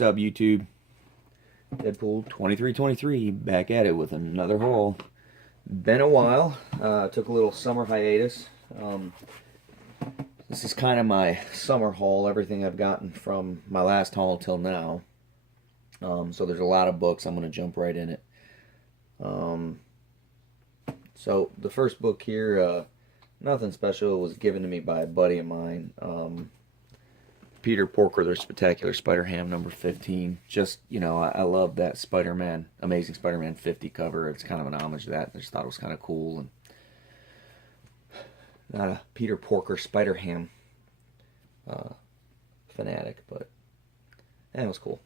What's up, YouTube? Deadpool 2323 back at it with another haul. Been a while. Took a little summer hiatus. This is kind of my summer haul, everything I've gotten from my last haul till now. So there's a lot of books. I'm going to jump right in it. So the first book here, nothing special. It was given to me by a buddy of mine. Peter Porker, their Spectacular Spider-Ham number 15. Just, I love that Spider-Man, Amazing Spider-Man 50 cover. It's kind of an homage to that. I just thought it was kind of cool. And not a Peter Porker Spider-Ham fanatic, but it was cool.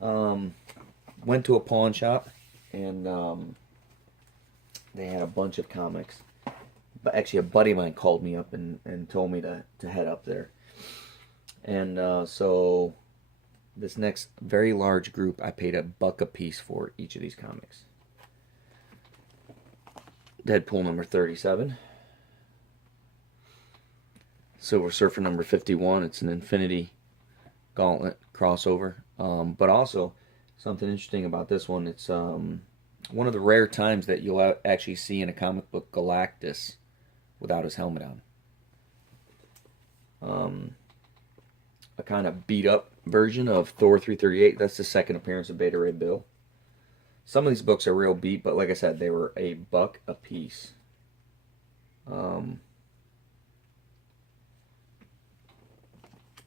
Went to a pawn shop, and they had a bunch of comics. But actually, a buddy of mine called me up and told me to head up there. And so this next very large group, I paid $1 a piece for each of these comics. Deadpool number 37. Silver Surfer number 51. It's an Infinity Gauntlet crossover. But also, something interesting about this one, it's one of the rare times that you'll actually see in a comic book Galactus without his helmet on. A kind of beat up version of Thor 338. That's the second appearance of Beta Ray Bill. Some of these books are real beat, but like I said, they were $1 a piece.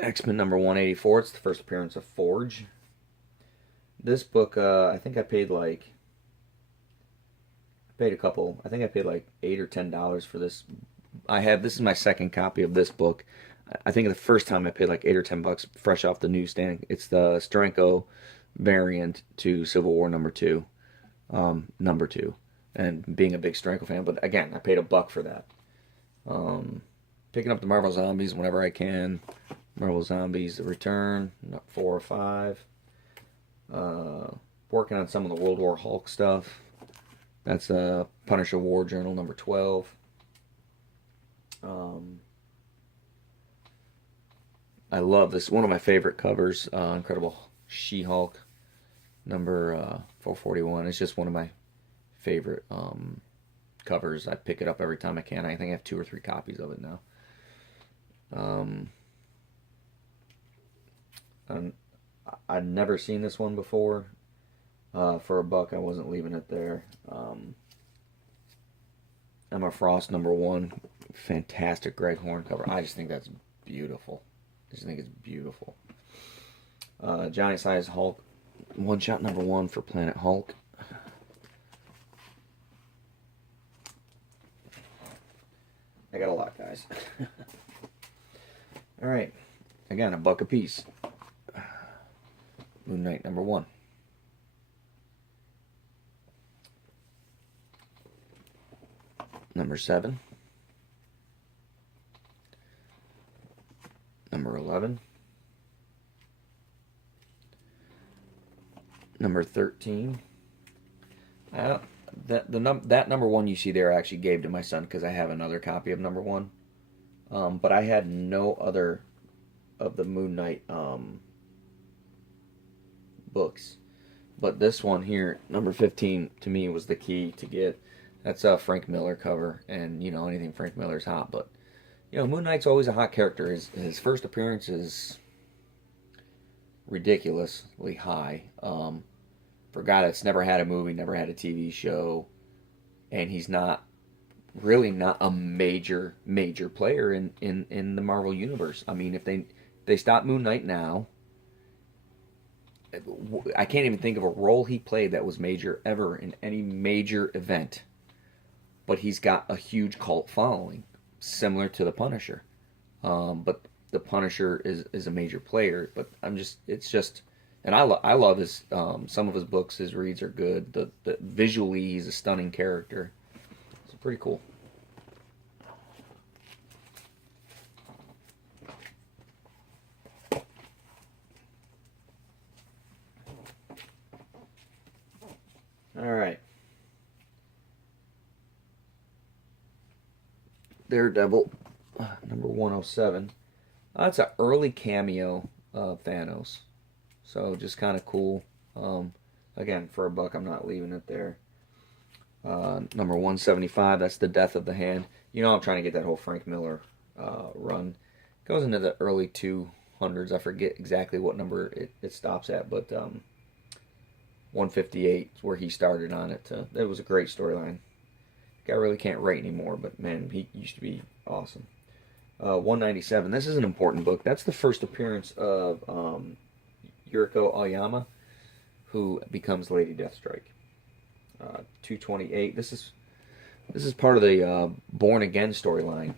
X-Men number 184. It's the first appearance of Forge. This book, I think I paid like $8 or $10 for this. This is my second copy of this book. I think the first time I paid like $8 or $10 fresh off the newsstand. It's the Steranko variant to Civil War number 2. And being a big Steranko fan, but again, I paid $1 for that. Picking up the Marvel Zombies whenever I can. Marvel Zombies: The Return, 4 or 5. Working on some of the World War Hulk stuff. That's Punisher War Journal number 12. I love this. One of my favorite covers, Incredible She-Hulk, number 441. It's just one of my favorite covers. I pick it up every time I can. I think I have 2 or 3 copies of it now. I'd never seen this one before. For $1, I wasn't leaving it there. Emma Frost, number 1. Fantastic Greg Horn cover. I just think that's beautiful. I just think it's beautiful. Johnny Size Hulk, one-shot number 1 for Planet Hulk. I got a lot, guys. All right, again, $1 a piece. Moon Knight number 1. Number 7. Number 11. Number 13. That number 1 you see there I actually gave to my son because I have another copy of number 1. But I had no other of the Moon Knight books. But this one here, number 15, to me was the key to get. That's a Frank Miller cover, and anything Frank Miller's hot, but Moon Knight's always a hot character. His first appearance is ridiculously high. For a guy that's never had a movie, never had a TV show, and he's really not a major player in the Marvel Universe. I mean, if they stop Moon Knight now, I can't even think of a role he played that was major ever in any major event. But he's got a huge cult following, similar to the Punisher. But the Punisher is a major player. But and I love his some of his books. His reads are good. The visually, he's a stunning character. It's pretty cool. All right. Daredevil, number 107. That's an early cameo of Thanos. So just kind of cool. Again, for a buck, I'm not leaving it there. Number 175, that's The Death of the Hand. You know I'm trying to get that whole Frank Miller run. Goes into the early 200s. I forget exactly what number it stops at, but 158 is where he started on it. It was a great storyline. Guy really can't write anymore, but man, he used to be awesome. 197. This is an important book. That's the first appearance of Yuriko Aoyama, who becomes Lady Deathstrike. 228. This is part of the Born Again storyline,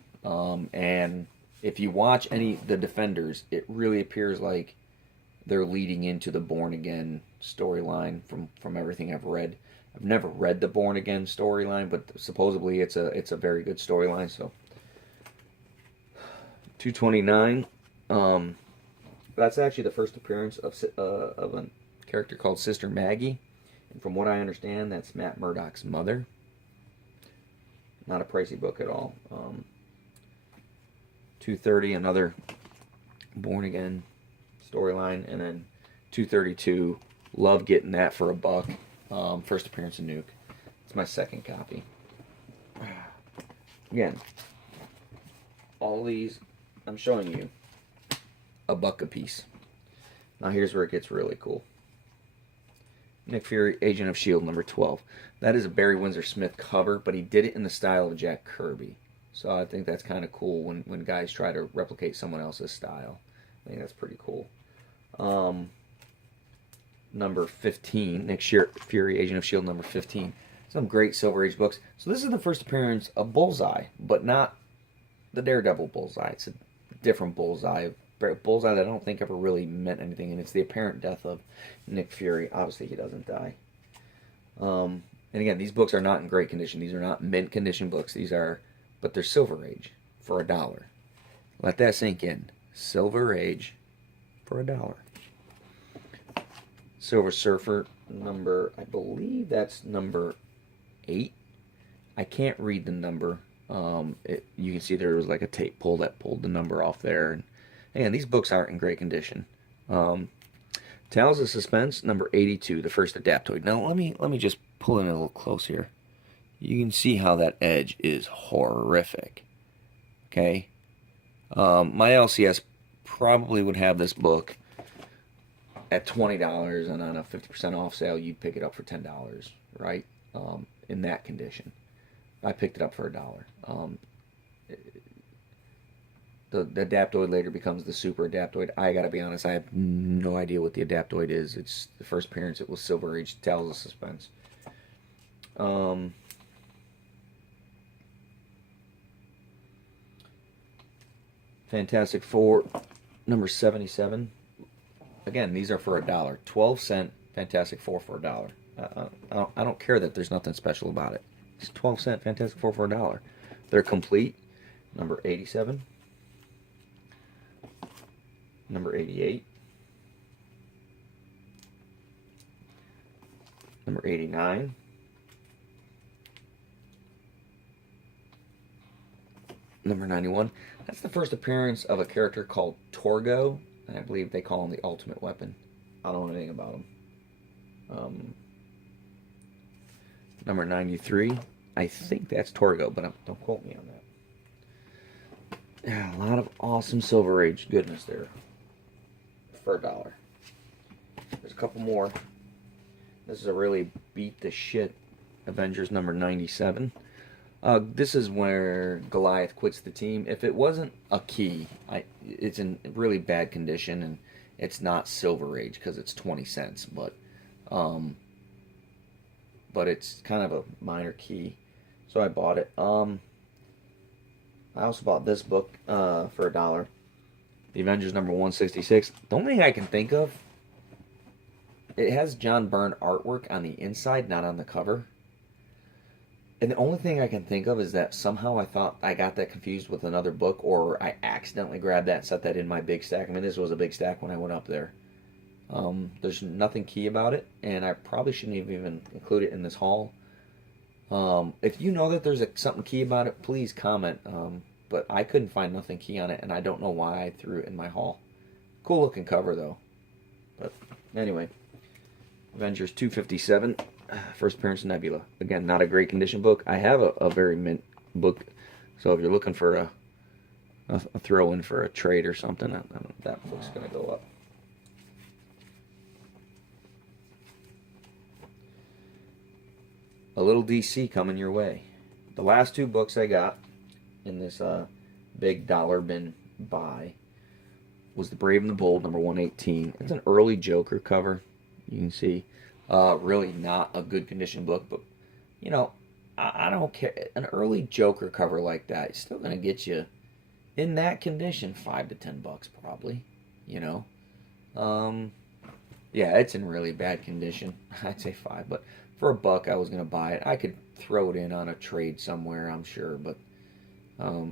and if you watch any of the Defenders, it really appears like they're leading into the Born Again storyline from everything I've read. I've never read the Born Again storyline, but supposedly it's a very good storyline. So 229. That's actually the first appearance of a character called Sister Maggie, and from what I understand, that's Matt Murdock's mother. Not a pricey book at all. 230, another Born Again storyline, and then 232. Love getting that for a buck. First appearance of Nuke. It's my second copy. Again, all these I'm showing you a buck a piece. Now here's where it gets really cool. Nick Fury, Agent of S.H.I.E.L.D. number 12. That is a Barry Windsor Smith cover, but he did it in the style of Jack Kirby. So I think that's kind of cool when guys try to replicate someone else's style. I think that's pretty cool. Number 15, Nick Fury, Agent of S.H.I.E.L.D. number 15. Some great Silver Age books. So this is the first appearance of Bullseye, but not the Daredevil Bullseye. It's a different Bullseye. Bullseye that I don't think ever really meant anything, and it's the apparent death of Nick Fury. Obviously, he doesn't die. And again, these books are not in great condition. These are not mint condition books. But they're Silver Age for $1. Let that sink in. Silver Age for $1. Silver Surfer I believe that's number 8. I can't read the number. You can see there was like a tape pull that pulled the number off there. And again, these books aren't in great condition. Tales of Suspense, number 82, the first Adaptoid. Now let me just pull in a little close here. You can see how that edge is horrific. Okay, my LCS probably would have this book at $20, and on a 50% off sale, you'd pick it up for $10, right? In that condition, I picked it up for $1. The Adaptoid later becomes the Super Adaptoid. I gotta be honest, I have no idea what the Adaptoid is. It's the first appearance. It was Silver Age, Tales of Suspense. Fantastic Four, number 77. Again, these are for $1. 12-cent Fantastic Four for $1. I don't care that there's nothing special about it. It's 12-cent Fantastic Four for $1. They're complete. Number 87. Number 88. Number 89. Number 91. That's the first appearance of a character called Torgo, and I believe they call him the Ultimate Weapon. I don't know anything about him. Number 93. I think that's Torgo, but don't quote me on that. Yeah, a lot of awesome Silver Age goodness there for $1. There's a couple more. This is a really beat the shit Avengers number 97. This is where Goliath quits the team. If it wasn't a key, it's in really bad condition, and it's not Silver Age because it's 20 cents, but it's kind of a minor key, so I bought it. I also bought this book for $1. The Avengers number 166. The only thing I can think of, it has John Byrne artwork on the inside, not on the cover. And the only thing I can think of is that somehow I thought I got that confused with another book, or I accidentally grabbed that and set that in my big stack. I mean, this was a big stack when I went up there. There's nothing key about it, and I probably shouldn't even include it in this haul. If you know that there's something key about it, please comment. But I couldn't find nothing key on it, and I don't know why I threw it in my haul. Cool looking cover, though. But Anyway, Avengers 257, first appearance of Nebula. Again, not a great condition book. I have a very mint book, so if you're looking for a throw-in for a trade or something, that book's going to go up. A little DC coming your way. The last two books I got in this big dollar bin buy was The Brave and the Bold, number 118. It's an early Joker cover. You can see, really not a good condition book, but, you know, I don't care. An early Joker cover like that is still going to get you, in that condition, $5 to $10 probably, you know. Yeah, it's in really bad condition. I'd say 5, but for $1 I was going to buy it. I could throw it in on a trade somewhere, I'm sure, but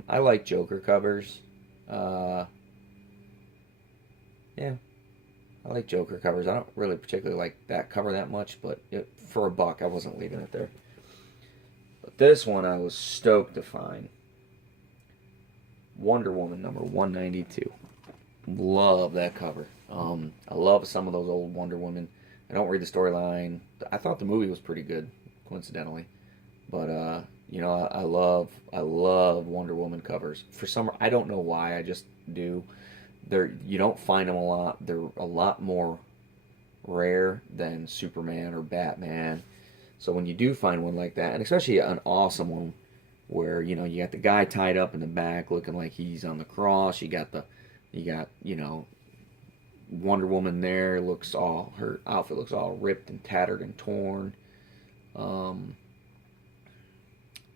I like Joker covers. Yeah, I like Joker covers. I don't really particularly like that cover that much, but for $1 I wasn't leaving it there. But this one I was stoked to find. Wonder Woman number 192. Love that cover. I love some of those old Wonder Woman. I don't read the storyline. I thought the movie was pretty good, coincidentally. But you know, I love Wonder Woman covers. For some, I don't know why. I just do. You don't find them a lot. They're a lot more rare than Superman or Batman. So when you do find one like that, and especially an awesome one, where you know you got the guy tied up in the back looking like he's on the cross. You got you know, Wonder Woman there. Her outfit looks all ripped and tattered and torn.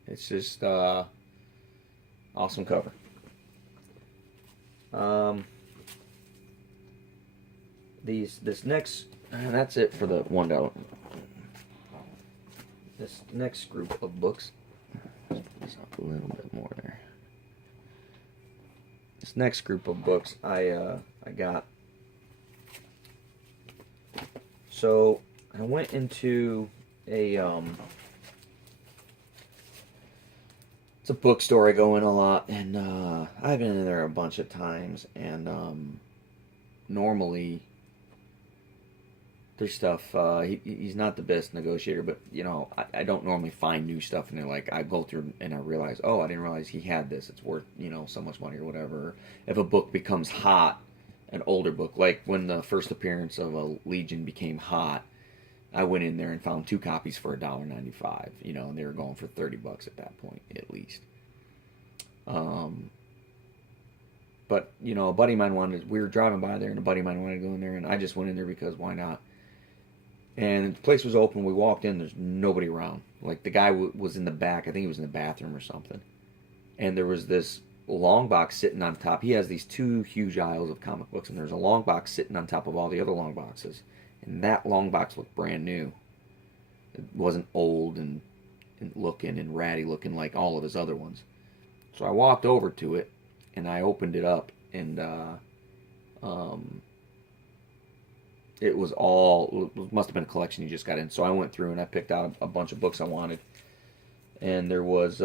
It's just awesome cover. This next, and that's it for the $1. This next group of books. Let's put this up a little bit more there. This next group of books I got. So I went into a it's a bookstore I go in a lot, and I've been in there a bunch of times, and normally there's stuff, he's not the best negotiator, but you know, I don't normally find new stuff in there. Like I go through and I realize, oh, I didn't realize he had this, it's worth, you know, so much money or whatever. If a book becomes hot, an older book, like when the first appearance of a Legion became hot, I went in there and found 2 copies for $1.95, you know, and they were going for $30 at that point, at least. But, you know, a buddy of mine we were driving by there, and a buddy of mine wanted to go in there, and I just went in there because why not? And the place was open, we walked in, there's nobody around. Like, the guy was in the back, I think he was in the bathroom or something. And there was this long box sitting on top. He has these 2 huge aisles of comic books, and there's a long box sitting on top of all the other long boxes. And that long box looked brand new. It wasn't old and looking and ratty looking like all of his other ones. So I walked over to it, and I opened it up, and it must have been a collection he just got in. So I went through and I picked out a bunch of books I wanted. And there was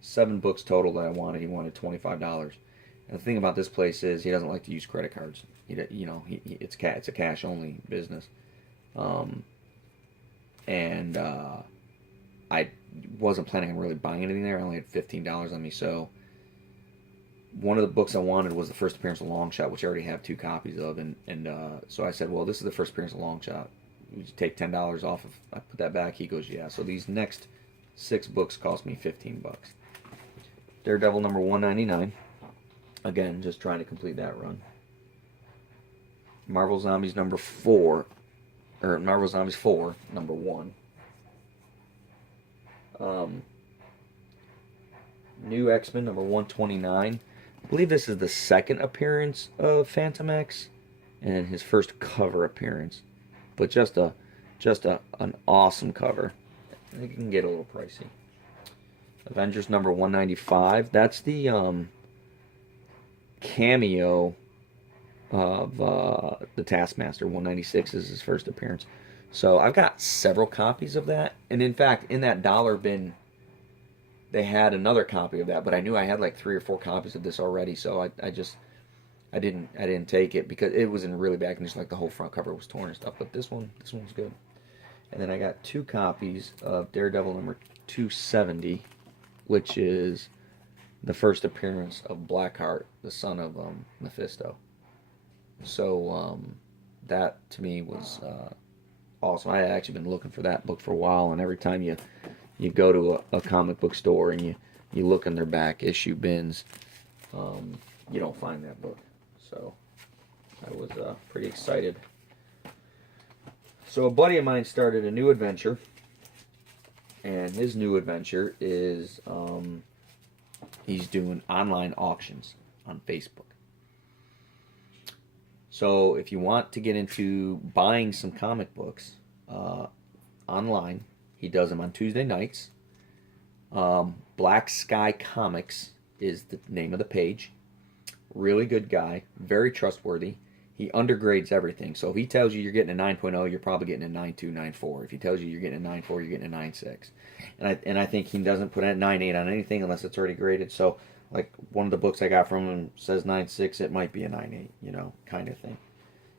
7 books total that I wanted. He wanted $25. And the thing about this place is he doesn't like to use credit cards. It's a cash only business. And I wasn't planning on really buying anything there. I only had $15 on me, so one of the books I wanted was the first appearance of Longshot, which I already have 2 copies of, and so I said, well, this is the first appearance of Longshot. Would you take $10 off if I put that back? He goes, yeah. So these next 6 books cost me $15. Daredevil number 199. Again, just trying to complete that run. Marvel Zombies number 4, or Marvel Zombies 4, number 1. New X-Men number 129. I believe this is the second appearance of Phantom X and his first cover appearance, but just an awesome cover. I think it can get a little pricey. Avengers number 195. That's the cameo of the Taskmaster. 196 is his first appearance. So I've got several copies of that, and in fact, in that dollar bin, they had another copy of that, but I knew I had like 3 or 4 copies of this already, so I didn't take it because it was in really bad condition. Like the whole front cover was torn and stuff. But this one's good. And then I got 2 copies of Daredevil number 270, which is the first appearance of Blackheart, the son of Mephisto. So that to me was awesome. I had actually been looking for that book for a while, and every time you go to a comic book store and you look in their back issue bins, you don't find that book. So I was pretty excited. So a buddy of mine started a new adventure, and his new adventure is he's doing online auctions on Facebook. So if you want to get into buying some comic books online, he does them on Tuesday nights. Black Sky Comics is the name of the page. Really good guy, very trustworthy. He undergrades everything. So if he tells you you're getting a 9.0, you're probably getting a 9.2, 9.4. If he tells you you're getting a 9.4, you're getting a 9.6. And I think he doesn't put a 9.8 on anything unless it's already graded. So like one of the books I got from him says 9.6, it might be a 9.8, kind of thing.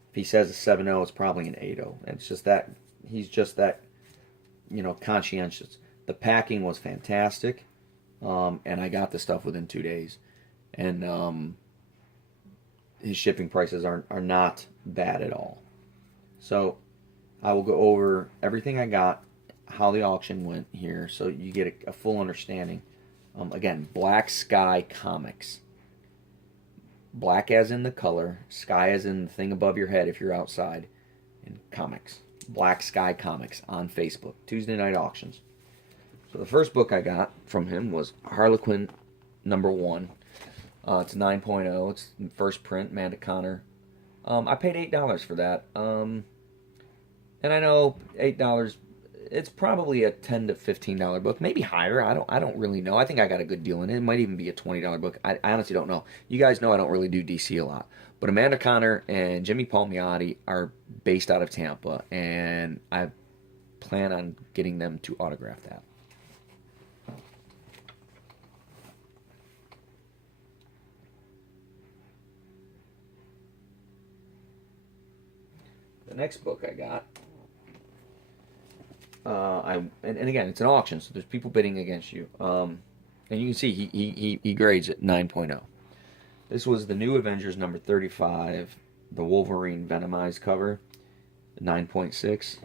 If he says a 7.0, it's probably an 8.0. And it's just that he's just that, conscientious. The packing was fantastic, and I got the stuff within 2 days. And his shipping prices are not bad at all. So I will go over everything I got, how the auction went here, so you get a full understanding. Again, Black Sky Comics. Black as in the color, sky as in the thing above your head if you're outside, and comics. Black Sky Comics on Facebook. Tuesday night auctions. So the first book I got from him was Harlequin number 1. It's 9.0. It's first print, Amanda Connor. I paid $8 for that. And I know $8, it's probably a $10 to $15 book, maybe higher. I don't really know. I think I got a good deal in it. It might even be a $20 book. I honestly don't know. You guys know I don't really do DC a lot. But Amanda Connor and Jimmy Palmiotti are based out of Tampa, and I plan on getting them to autograph that. The next book I got, and again, it's an auction, so there's people bidding against you. And you can see he grades it 9.0. This was the New Avengers number 35, the Wolverine Venomized cover, 9.6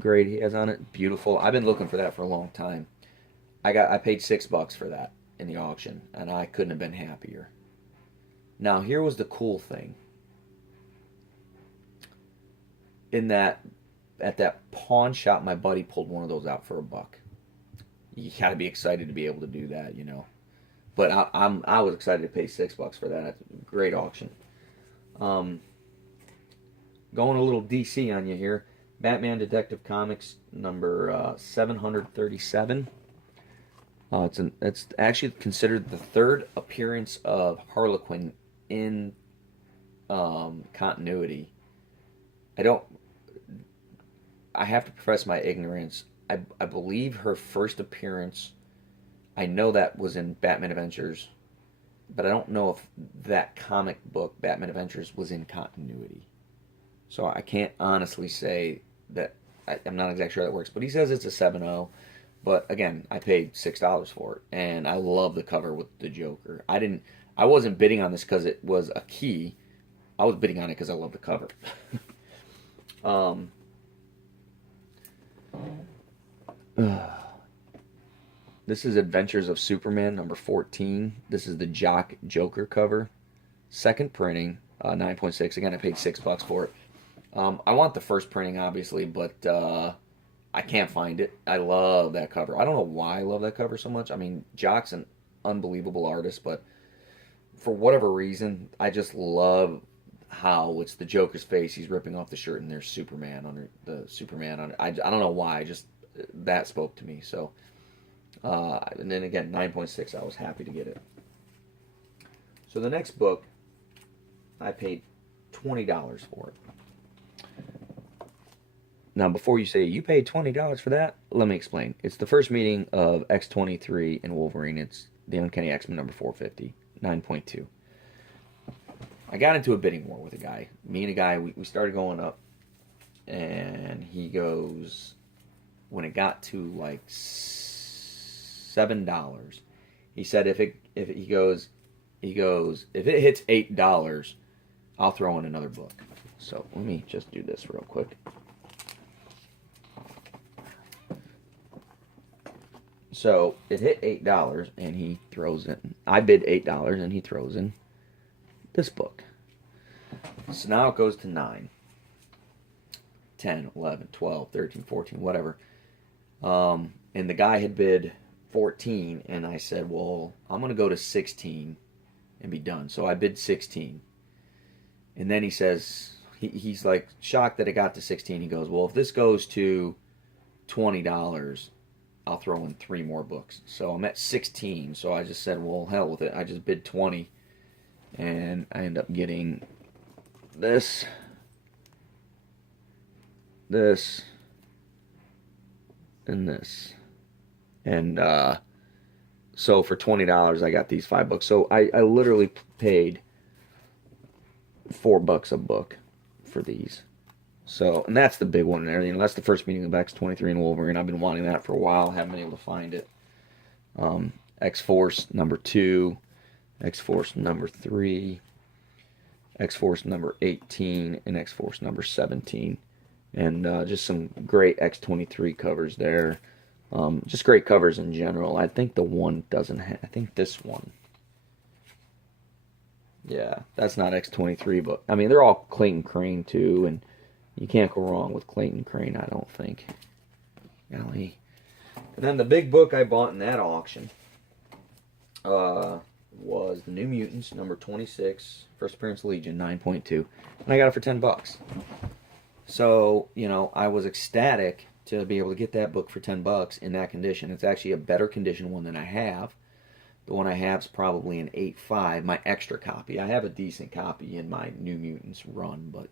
grade he has on it. Beautiful. I've been looking for that for a long time. I paid $6 for that in the auction, and I couldn't have been happier. Now here was the cool thing. In that, at that pawn shop, my buddy pulled one of those out for $1. You gotta be excited to be able to do that, But I was excited to pay $6 for that. Great auction. Going a little DC on you here. Batman Detective Comics number 737. It's actually considered the third appearance of Harlequin in continuity. I have to profess my ignorance. I believe her first appearance, I know that was in Batman Adventures, but I don't know if that comic book, Batman Adventures, was in continuity. So I can't honestly say that. I'm not exactly sure how that works, but he says it's a 7.0. But again, I paid $6 for it, and I love the cover with the Joker. I wasn't bidding on this because it was a key. I was bidding on it because I love the cover. This is Adventures of Superman number 14. This is the Jock Joker cover. Second printing, 9.6. Again, I paid $6 for it. I want the first printing, obviously, but I can't find it. I love that cover. I don't know why I love that cover so much. I mean, Jock's an unbelievable artist, but for whatever reason, I just love how it's the Joker's face. He's ripping off the shirt, and there's Superman under the Superman on it. I don't know why. Just that spoke to me. So, and then again, 9.6. I was happy to get it. So the next book, I paid $20 for it. Now, before you say you paid $20 for that, let me explain. It's the first meeting of X-23 and Wolverine. It's the Uncanny X-Men number 450, 9.2. I got into a bidding war with a guy. Me and a guy, we started going up, and he goes, when it got to like $7, he said if it goes if it hits $8, I'll throw in another book. So let me just do this real quick. So it hit $8, and he throws in. I bid $8, and he throws in this book. So now it goes to 9, 10, 11, 12, 13, 14, whatever. And the guy had bid 14, and I said, well, I'm going to go to 16 and be done. So I bid 16. And then he says, he's like shocked that it got to 16. He goes, well, if this goes to $20, I'll throw in 3 more books. So I'm at 16. So I just said, well, hell with it. I just bid 20. And I end up getting this, and this. And so for $20, I got these 5 books. So I literally paid $4 a book for these. So, and that's the big one there. You know, that's the first meeting of X-23 and Wolverine. I've been wanting that for a while. Haven't been able to find it. X-Force number 2, X-Force number 3, X-Force number 18, and X-Force number 17. And just some great X-23 covers there. Just great covers in general. I think the one doesn't have, I think this one. Yeah, that's not X-23, but, I mean, they're all Clayton Crane, too, and you can't go wrong with Clayton Crane, I don't think. Golly. And then the big book I bought in that auction was The New Mutants, number 26, First Appearance Legion, 9.2. And I got it for $10. So, you know, I was ecstatic to be able to get that book for $10 in that condition. It's actually a better condition one than I have. The one I have is probably an 8.5, my extra copy. I have a decent copy in my New Mutants run, but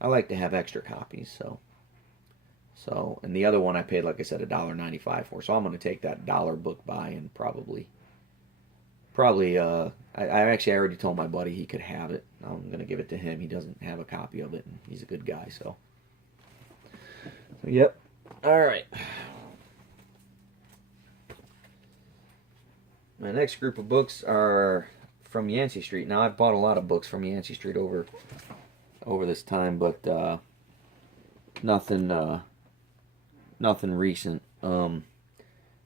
I like to have extra copies, so, and the other one I paid, like I said, $1.95 for, so I'm going to take that dollar book buy and probably, I already told my buddy he could have it. I'm going to give it to him. He doesn't have a copy of it, and he's a good guy, so yep. All right. My next group of books are from Yancey Street. Now, I've bought a lot of books from Yancey Street over this time, but nothing recent. Like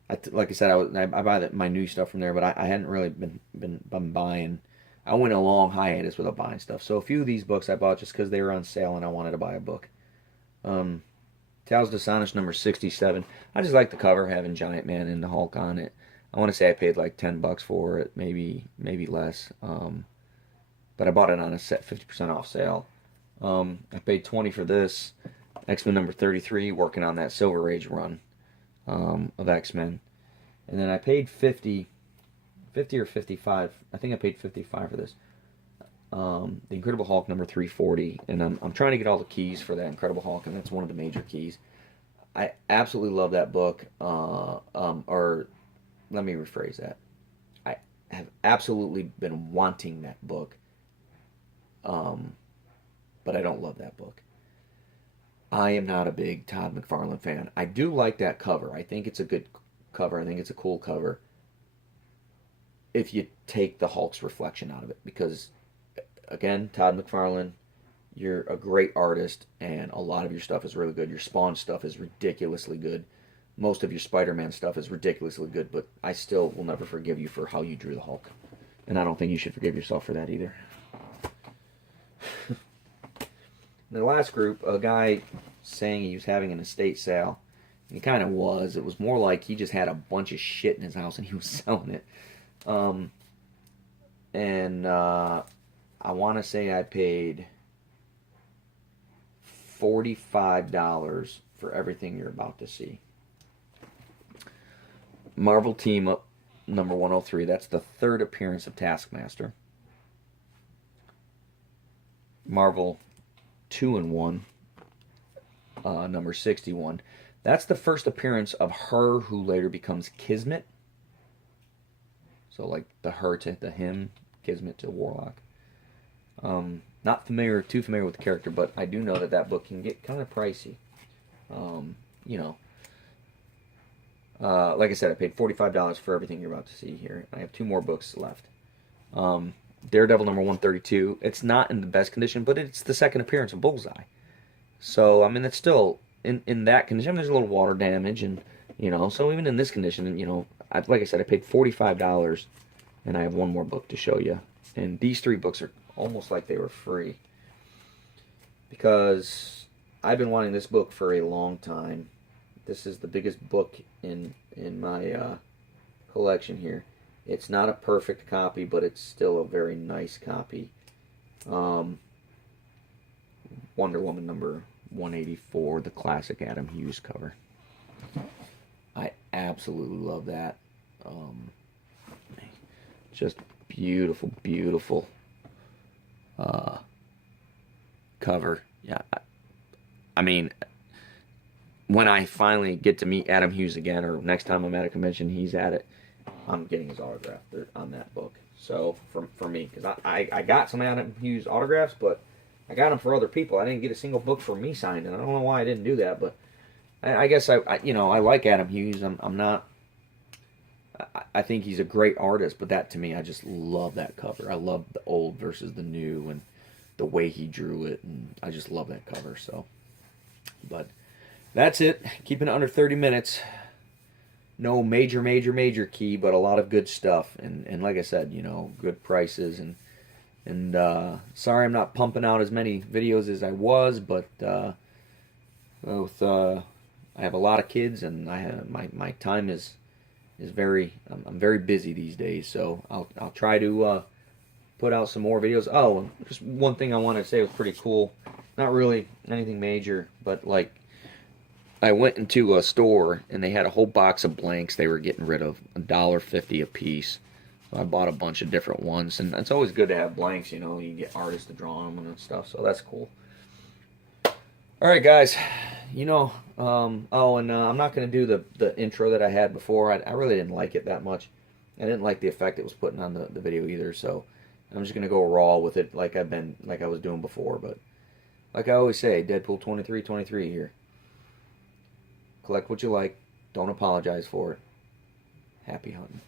I said, I buy my new stuff from there, but I hadn't really been buying. I went a long hiatus without buying stuff. So a few of these books I bought just because they were on sale and I wanted to buy a book. Tales of Astonished number 67. I just like the cover, having Giant Man and the Hulk on it. I want to say I paid like $10 for it, maybe less. But I bought it on a set 50% off sale. I paid $20 for this. X-Men number 33, working on that Silver Age run of X-Men. And then I paid $50 or $55. I think I paid $55 for this. The Incredible Hulk number 340. And I'm trying to get all the keys for that Incredible Hulk, and that's one of the major keys. I absolutely love that book. Or let me rephrase that. I have absolutely been wanting that book. But I don't love that book. I am not a big Todd McFarlane fan. I do like that cover. I think it's a good cover. I think it's a cool cover. If you take the Hulk's reflection out of it. Because, again, Todd McFarlane, you're a great artist, and a lot of your stuff is really good. Your Spawn stuff is ridiculously good. Most of your Spider-Man stuff is ridiculously good, but I still will never forgive you for how you drew the Hulk. And I don't think you should forgive yourself for that either. The last group, a guy saying he was having an estate sale. He kind of was. It was more like he just had a bunch of shit in his house and he was selling it. I want to say I paid $45 for everything you're about to see. Marvel Team Up number 103. That's the third appearance of Taskmaster. Marvel 2-in-1, number 61. That's the first appearance of her who later becomes Kismet. So like the her to the him, Kismet to Warlock. Not too familiar with the character, but I do know that that book can get kind of pricey. You know, like I said, I paid $45 for everything you're about to see here. I have 2 more books left. Daredevil number 132. It's not in the best condition, but it's the second appearance of Bullseye. So, I mean, it's still in that condition. There's a little water damage, and, you know, so even in this condition, you know, like I said, I paid $45, and I have 1 more book to show you. And these 3 books are almost like they were free, because I've been wanting this book for a long time. This is the biggest book in my collection here. It's not a perfect copy, but it's still a very nice copy. Wonder Woman number 184, the classic Adam Hughes cover. I absolutely love that. Just beautiful, beautiful cover. Yeah, I mean, when I finally get to meet Adam Hughes again, or next time I'm at a convention, he's at it, I'm getting his autograph on that book. So, for me, because I got some Adam Hughes autographs, but I got them for other people. I didn't get a single book for me signed, and I don't know why I didn't do that, but I guess I you know, I like Adam Hughes. I'm not. I think he's a great artist, but that to me, I just love that cover. I love the old versus the new, and the way he drew it, and I just love that cover. So, but that's it. Keeping it under 30 minutes. No major key, but a lot of good stuff. And like I said, you know, good prices. And sorry I'm not pumping out as many videos as I was, but I have a lot of kids, and I have my time is very I'm very busy these days. So I'll try to put out some more videos. Oh, and just one thing I wanted to say was pretty cool. Not really anything major, but like, I went into a store and they had a whole box of blanks they were getting rid of, $1.50 a piece. So I bought a bunch of different ones, and it's always good to have blanks, you know, you get artists to draw on them and stuff, so that's cool. Alright guys, you know, I'm not going to do the intro that I had before. I really didn't like it that much. I didn't like the effect it was putting on the video either, so I'm just going to go raw with it like I was doing before. But like I always say, Deadpool 2323 here. Collect what you like. Don't apologize for it. Happy hunting.